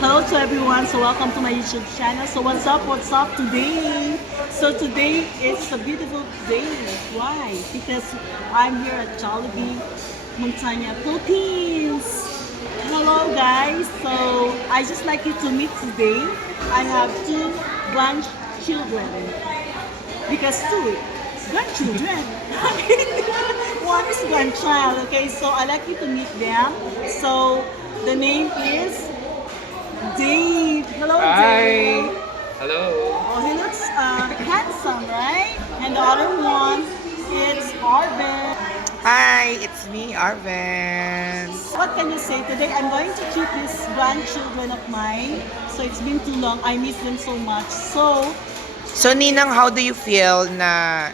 Hello to everyone. So welcome to my YouTube channel. So what's up? What's up today? So today it's a beautiful day. Why? Because I'm here at Jollibee, Montana, Philippines. Hello guys. So I just like you to meet today. I have two grandchildren. Because two grandchildren. One is grandchild. Okay, so I like you to meet them. So the name is Dave. Hello, Hi. Dave. Hello. Oh, he looks handsome, right? And the other one is Arvin. Hi, it's me, Arven. What can you say today? I'm going to keep these grandchildren of mine. So it's been too long. I miss them so much. So, Ninang, how do you feel na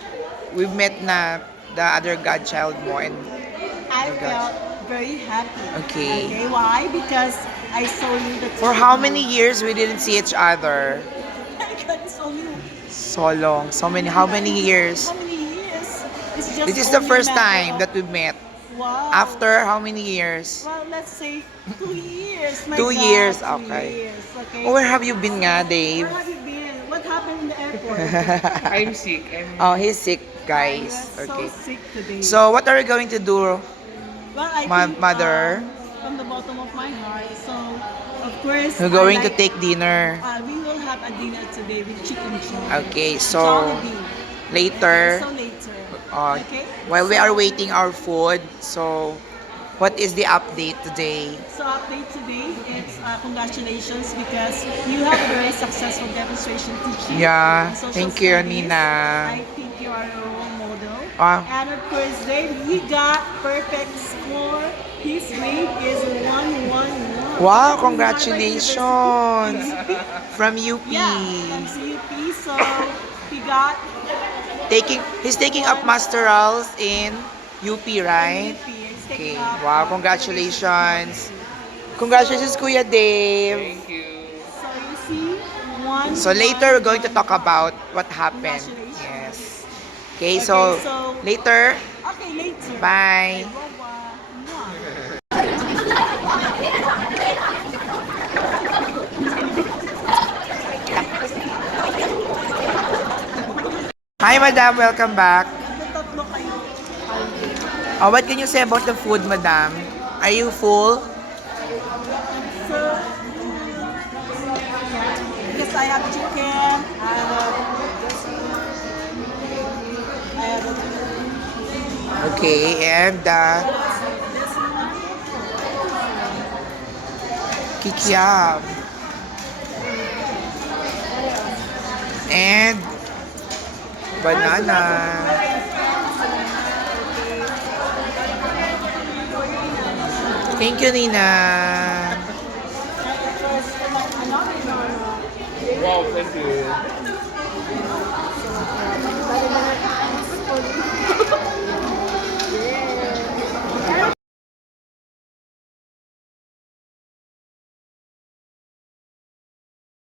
we've met na the other godchild mo and I Oh, felt very happy. Okay. Okay, why? Because I saw you the for how many years we didn't see each other? My God, it's only So long. How many years? how many years? It's just This is the only first matter time of- that we've met. Wow. After how many years? Well, let's say 2 years. My 2 God, years, 2 okay. years, okay. Oh, where have you been nga, Dave? Where have you been? What happened in the airport? I'm sick. Oh, he's sick, I guys. was Okay. so sick today. So, what are we going to do? well, I think, mother? from the bottom of my heart. So, of course, We're going to I like- take dinner. We will have a dinner today with chicken joy. Okay, so Jollibee. later, So later. uh, Okay. while we So- are waiting our food, so what is the update today? So update today, it's congratulations because you have a very successful demonstration teaching. Yeah, in social thank you, studies. Nina. I think you are a role model. Ah. And of course, Dave, he got perfect score. His grade is 111. Wow, From Harvard congratulations. University. From UP. Yeah, from CUP. So he got He's taking up masterals in UP, right? UP. He's Okay, taking up, wow, congratulations. Congratulations, Kuya Dave. Thank you. So you see, one. So later we're going to talk about what happened. Congratulations. Yes. Okay, Okay, so so- later, Okay, later. bye. Okay, bye-bye. Mwah. Hi, madam. Welcome back. Tatlo kayo. What can you say about the food, madam? Are you full? So, yes, I have chicken. I have Okay, and kikiam. And banana. Thank you, Nina. Wow, thank you.